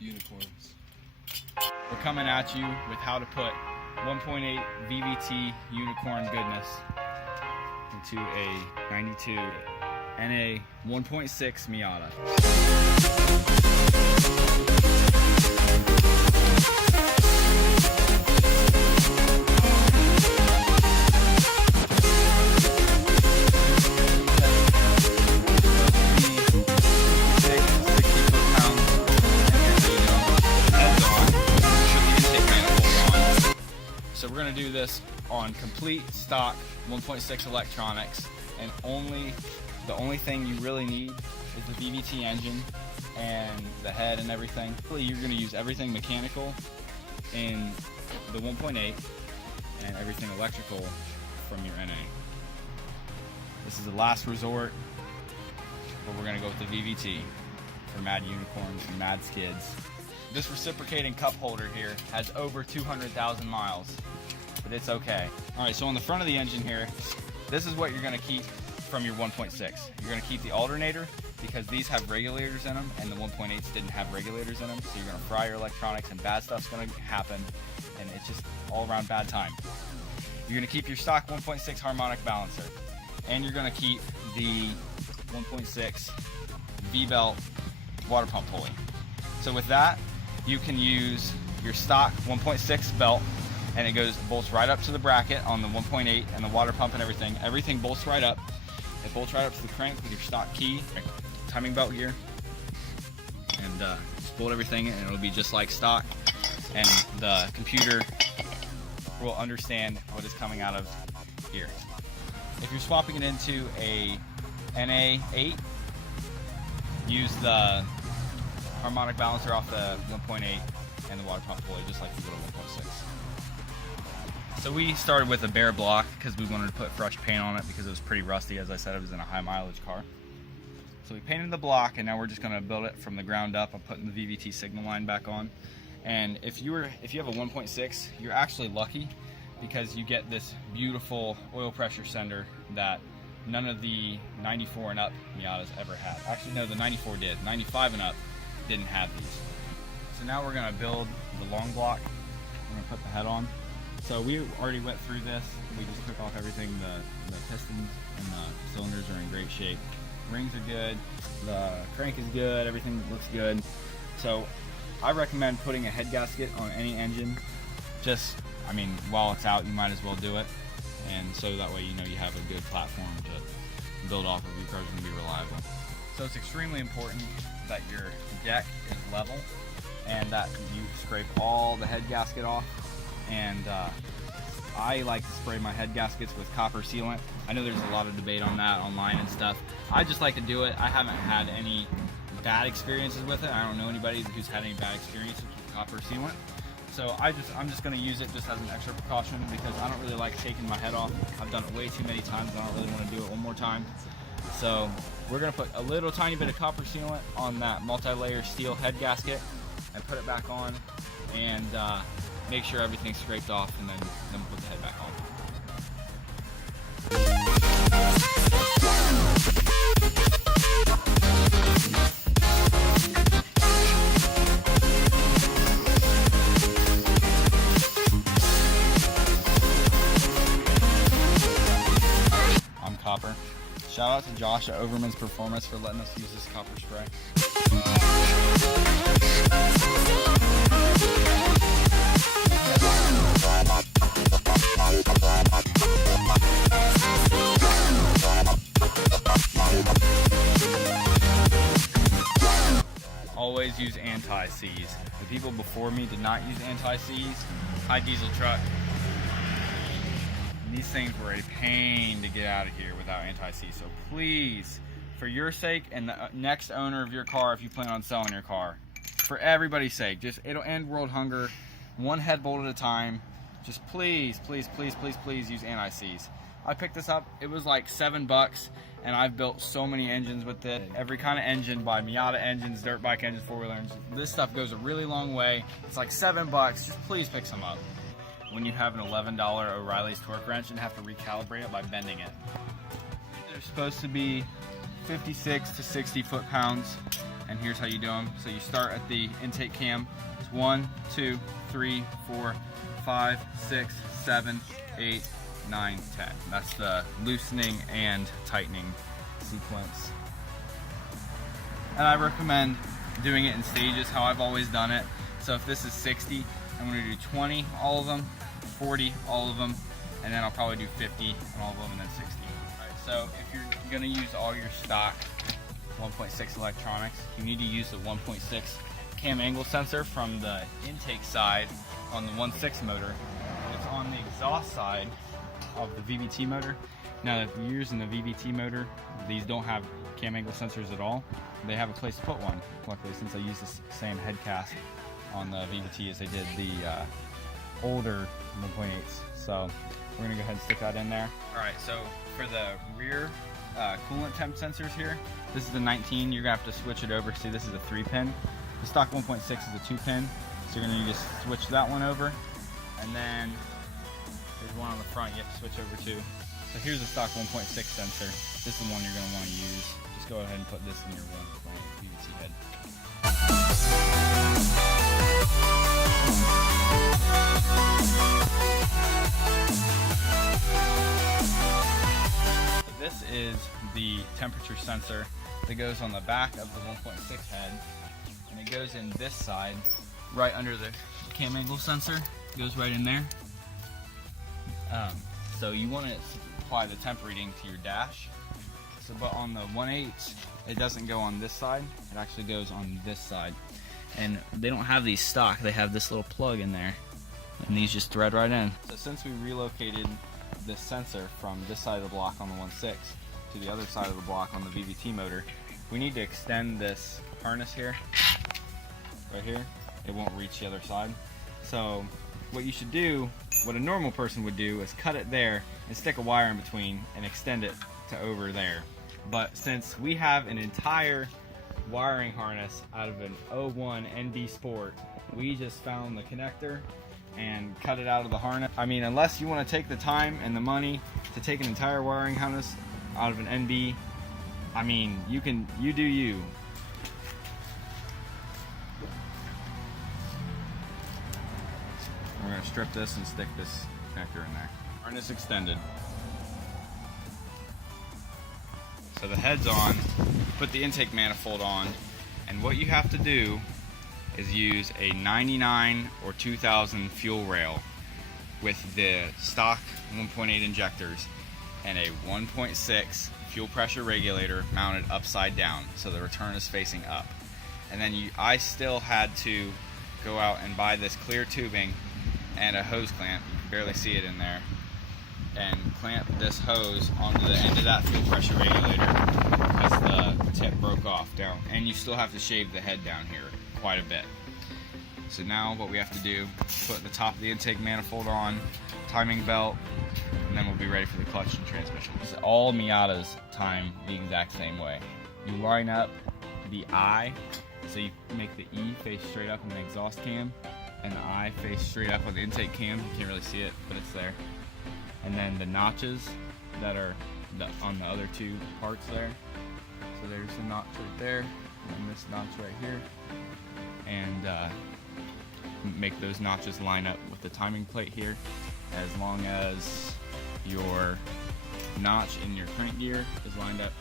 unicorns. We're coming at you with how to put 1.8 VVT unicorn goodness into a 92 NA 1.6 Miata. So we're going to do this on complete stock 1.6 electronics, and the only thing you really need is the VVT engine and the head and everything. Really, you're going to use everything mechanical in the 1.8 and everything electrical from your NA. This is the last resort, but we're going to go with the VVT for Mad Unicorns and Mad Skids. This reciprocating cup holder here has over 200,000 miles, but it's okay. All right, so on the front of the engine here, this is what you're gonna keep from your 1.6. You're gonna keep the alternator because these have regulators in them and the 1.8s didn't have regulators in them, so you're gonna fry your electronics and bad stuff's gonna happen, and it's just all around bad time. You're gonna keep your stock 1.6 harmonic balancer, and you're gonna keep the 1.6 V-belt water pump pulley. So with that, you can use your stock 1.6 belt, and it bolts right up to the bracket on the 1.8 and the water pump and everything. Everything bolts right up. It bolts right up to the crank with your stock key, timing belt here, and just bolt everything in, and it'll be just like stock. And the computer will understand what is coming out of here. If you're swapping it into a NA8, use the harmonic balancer off the 1.8 and the water pump pulley, just like you would a 1.6. So we started with a bare block because we wanted to put fresh paint on it because it was pretty rusty. As I said, it was in a high mileage car. So we painted the block, and now we're just going to build it from the ground up. I'm putting the VVT signal line back on. And if you have a 1.6, you're actually lucky because you get this beautiful oil pressure sender that none of the 94 and up Miatas ever had. Actually, no, the 94 did. 95 and up didn't have these. So now we're gonna build the long block. We're gonna put the head on. So we already went through this. We just took off everything. The pistons and the cylinders are in great shape. Rings are good. The crank is good. Everything looks good. So I recommend putting a head gasket on any engine. While it's out, you might as well do it. And so that way you know you have a good platform to build off of. Your car's gonna be reliable. So it's extremely important that your deck is level and that you scrape all the head gasket off. And I like to spray my head gaskets with copper sealant. I know there's a lot of debate on that online and stuff. I just like to do it. I haven't had any bad experiences with it. I don't know anybody who's had any bad experiences with copper sealant. So I'm just going to use it just as an extra precaution because I don't really like taking my head off. I've done it way too many times. I don't really want to do it one more time. So we're going to put a little tiny bit of copper sealant on that multi-layer steel head gasket and put it back on, and make sure everything's scraped off, and then we'll put the head back on. I'm Copper. Shout out to Josh at Overman's Performance for letting us use this copper spray. Always use anti-seize. The people before me did not use anti-seize. High diesel truck. And these things were a pain to get out of here without anti-seize. So please, for your sake and the next owner of your car, if you plan on selling your car, for everybody's sake, it'll end world hunger, one head bolt at a time. Just please, please, please, please, please use anti-seize. I picked this up, it was like $7, and I've built so many engines with it. Every kind of engine, by Miata engines, dirt bike engines, four-wheeler engines. This stuff goes a really long way. It's like $7, just please pick some up. When you have an $11 O'Reilly's torque wrench and have to recalibrate it by bending it. They're supposed to be 56 to 60 foot-pounds. and here's how you do them. So you start at the intake cam. It's 1, 2, 3, 4, 5, 6, 7, 8, 9, 10. That's the loosening and tightening sequence. And I recommend doing it in stages, how I've always done it. So if this is 60, I'm going to do 20 all of them, 40 all of them, and then I'll probably do 50 on all of them, and then 60. All right, so if you're going to use all your stock 1.6 electronics, you need to use the 1.6 cam angle sensor from the intake side on the 1.6 motor. It's on the exhaust side of the VVT motor. Now, if you're using the VVT motor, these don't have cam angle sensors at all. They have a place to put one, luckily, since I use the same head cast on the VVT as they did the older 1.8s. So we're gonna go ahead and stick that in there. All right, so for the rear coolant temp sensors here, this is the 19. You're gonna have to switch it over. See, this is a 3-pin. The stock 1.6 is a 2-pin. So you're gonna need to switch that one over. And then there's one on the front you have to switch over to. So here's the stock 1.6 sensor. This is the one you're gonna wanna use. Just go ahead and put this in your 1.8 VVT head. This is the temperature sensor that goes on the back of the 1.6 head, and it goes in this side, right under the cam angle sensor. It goes right in there. So you want to apply the temp reading to your dash. So, but on the 1.8, it doesn't go on this side. It actually goes on this side. And they don't have these stock. They have this little plug in there, and these just thread right in. So since we relocated this sensor from this side of the block on the 1.6 to the other side of the block on the VVT motor, we need to extend this harness here, right here. It won't reach the other side. So what you should do, what a normal person would do, is cut it there and stick a wire in between and extend it to over there. But since we have an entire wiring harness out of an 01 ND Sport, we just found the connector and cut it out of the harness. I mean, unless you want to take the time and the money to take an entire wiring harness out of an NB, I mean, you do you. We're going to strip this and stick this connector in there. Harness extended. So the head's on, put the intake manifold on, and what you have to do is use a 99 or 2000 fuel rail with the stock 1.8 injectors and a 1.6 fuel pressure regulator mounted upside down so the return is facing up. And then I still had to go out and buy this clear tubing and a hose clamp, you can barely see it in there, and clamp this hose onto the end of that fuel pressure regulator because the tip broke off down. And you still have to shave the head down here quite a bit. So now what we have to do, put the top of the intake manifold on, timing belt, and then we'll be ready for the clutch and transmission. All Miatas time the exact same way. You line up the I, so you make the E face straight up on the exhaust cam, and the I face straight up on the intake cam. You can't really see it, but it's there. And then the notches that are on the other two parts there. So there's the notch right there, and this notch right here. And make those notches line up with the timing plate here. As long as your notch in your crank gear is lined up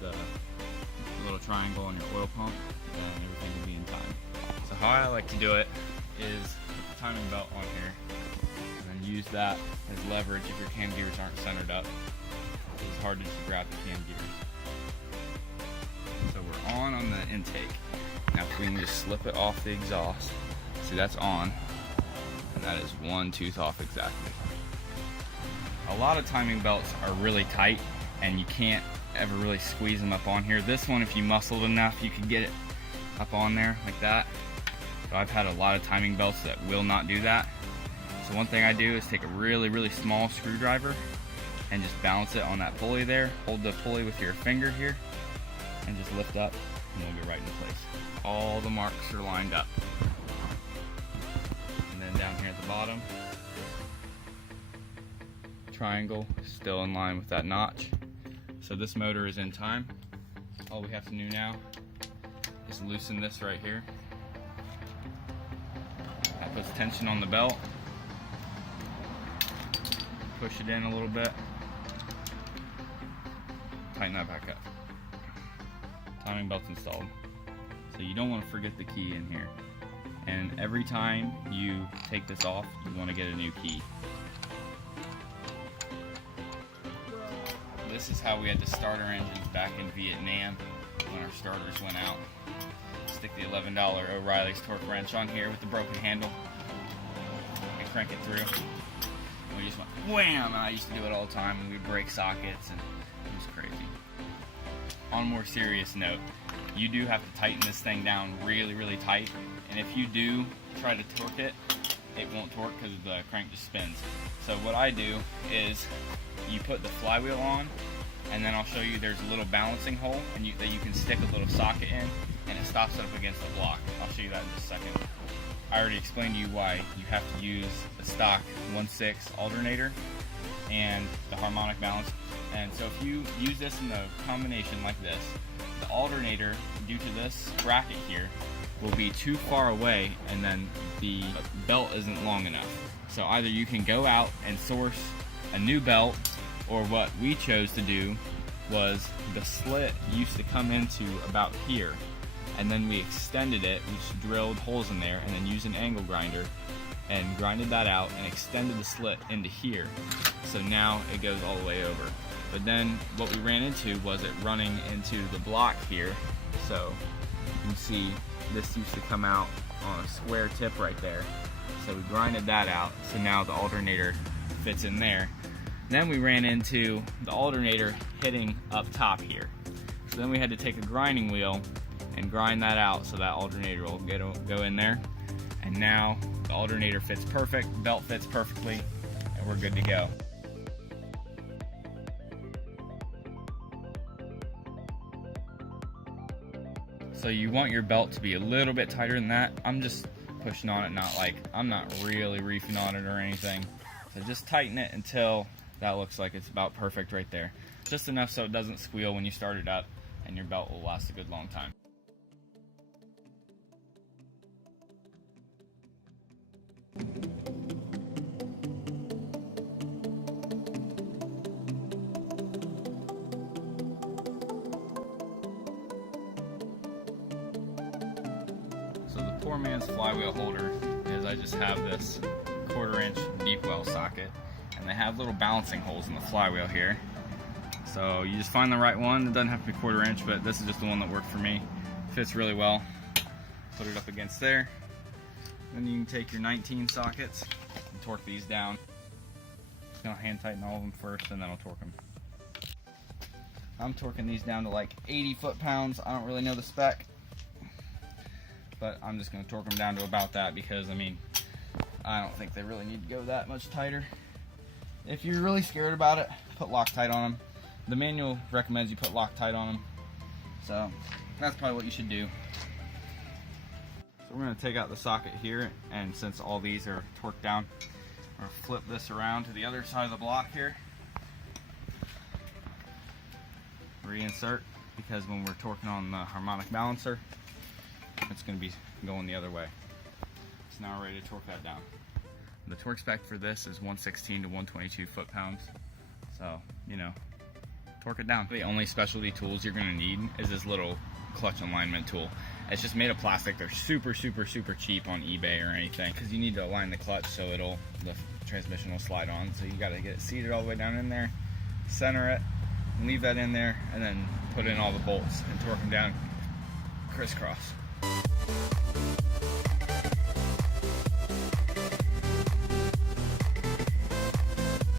with the little triangle on your oil pump, then everything will be in time. So how I like to do it is put the timing belt on here and then use that as leverage if your cam gears aren't centered up. It's hard to just grab the cam gears. So we're on the intake. Now if we can just slip it off the exhaust, see that's on, and that is one tooth off exactly. A lot of timing belts are really tight and you can't ever really squeeze them up on here. This one, if you muscled enough, you could get it up on there like that. But I've had a lot of timing belts that will not do that. So one thing I do is take a really, really small screwdriver and just balance it on that pulley there. Hold the pulley with your finger here and just lift up, and it'll get right into place. All the marks are lined up. And then down here at the bottom, triangle still in line with that notch. So this motor is in time. All we have to do now is loosen this right here. That puts tension on the belt. Push it in a little bit. Tighten that back up. Timing belt's installed. So you don't want to forget the key in here. And every time you take this off, you want to get a new key. This is how we had to start our engines back in Vietnam when our starters went out. Stick the $11 O'Reilly's torque wrench on here with the broken handle and crank it through. And we just went wham! And I used to do it all the time, and we'd break sockets, and it was crazy. On a more serious note, you do have to tighten this thing down really, really tight. And if you do try to torque it, it won't torque because the crank just spins. So what I do is you put the flywheel on, and then I'll show you there's a little balancing hole and that you can stick a little socket in, and it stops it up against the block. I'll show you that in just a second. I already explained to you why you have to use the stock 1/6 alternator and the harmonic balance. And so if you use this in the combination like this, the alternator, due to this bracket here, will be too far away, and then the belt isn't long enough. So either you can go out and source a new belt, or what we chose to do was the slit used to come into about here, and then we extended it. We just drilled holes in there and then used an angle grinder and grinded that out and extended the slit into here. So now it goes all the way over. But then what we ran into was it running into the block here. So you can see this used to come out on a square tip right there. So we grinded that out, so now the alternator fits in there. Then we ran into the alternator hitting up top here. So then we had to take a grinding wheel and grind that out so that alternator will go in there. And now the alternator fits perfect, belt fits perfectly, and we're good to go. So you want your belt to be a little bit tighter than that. I'm just pushing on it, I'm not really reefing on it or anything. So just tighten it until that looks like it's about perfect right there. Just enough so it doesn't squeal when you start it up, and your belt will last a good long time. So the poor man's flywheel holder is I just have this 1/4 inch deep well socket, and they have little balancing holes in the flywheel here. So you just find the right one. It doesn't have to be 1/4 inch, but this is just the one that worked for me. Fits really well. Put it up against there. Then you can take your 19 sockets and torque these down. Just gonna hand tighten all of them first, and then I'll torque them. I'm torquing these down to like 80 foot-pounds. I don't really know the spec, but I'm just gonna torque them down to about that because, I mean, I don't think they really need to go that much tighter. If you're really scared about it, put Loctite on them. The manual recommends you put Loctite on them. So that's probably what you should do. So we're going to take out the socket here, and since all these are torqued down, we're going to flip this around to the other side of the block here. Reinsert, because when we're torquing on the harmonic balancer, it's going to be going the other way. So now we're ready to torque that down. The torque spec for this is 116 to 122 foot-pounds. So, you know, torque it down. The only specialty tools you're gonna need is this little clutch alignment tool. It's just made of plastic. They're super, super, super cheap on eBay or anything, because you need to align the clutch so the transmission will slide on. So you gotta get it seated all the way down in there, center it, and leave that in there, and then put in all the bolts and torque them down crisscross.